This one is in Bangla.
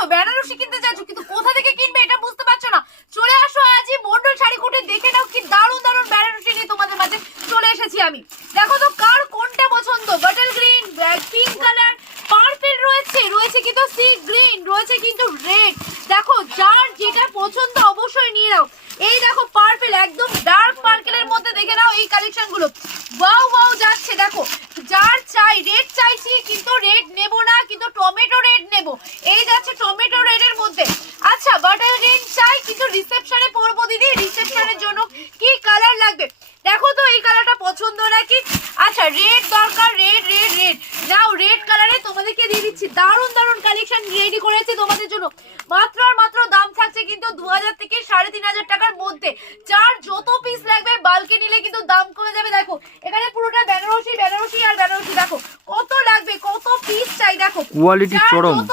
চাইছো, বেনারসি কিনতে চাইছো, কিন্তু কোথা থেকে কিনবে এটা বুঝতে পারছো না, চলে আসো আজই মন্ডল শাড়ি কোটে, দেখে নাও কি দারুণ দারুণ বেনারসি নিয়ে তোমাদের মাঝে চলে এসেছি আমি। দেখো তো কার কোনটা পছন্দ, butter green, pink colour, purple রয়েছে, রয়েছে কিন্তু সি গ্রিন, রয়েছে কিন্তু রেড। দেখো যার যেটা পছন্দ অবশ্যই নিয়ে নাও। এই দেখো পার্পল, একদম ডার্ক পার্পলের মধ্যে দেখে নাও এই কালেকশন গুলো, ওয়াও ওয়াও যাচ্ছে। দেখো যার চাই, রেড চাইছি কিন্তু রেড নেব না, কিন্তু টমেটো রেড নেব, এই যাচ্ছে টমেটো রেডের মধ্যে। আচ্ছা বাটার গ্রিন চাই কিন্তু রিসেপশনে পরবো দিদি, রিসেপশনের জন্য কি কালার লাগবে, দেখো তো এই কালারটা পছন্দ নাকি। আচ্ছা রেড দরকার, রেড রেড রেড নাও, রেড কালারে তোমাদেরকে দিয়ে দিচ্ছি, দারুণ দারুণ কালেকশন রেডি করেছি তোমাদের জন্য। মাত্র আর মাত্র দাম থাকছে কিন্তু 2000 থেকে 3500 টাকার মধ্যে। যার যত পিস লাগবে বালকে নিলে কিন্তু দাম কমে যাবে। দেখো এখানে পুরোটা বেনারসি বেনারসি আর বেনারসি, দেখো কত লাগবে, কত পিস চাই, দেখো কোয়ালিটি চরম, যত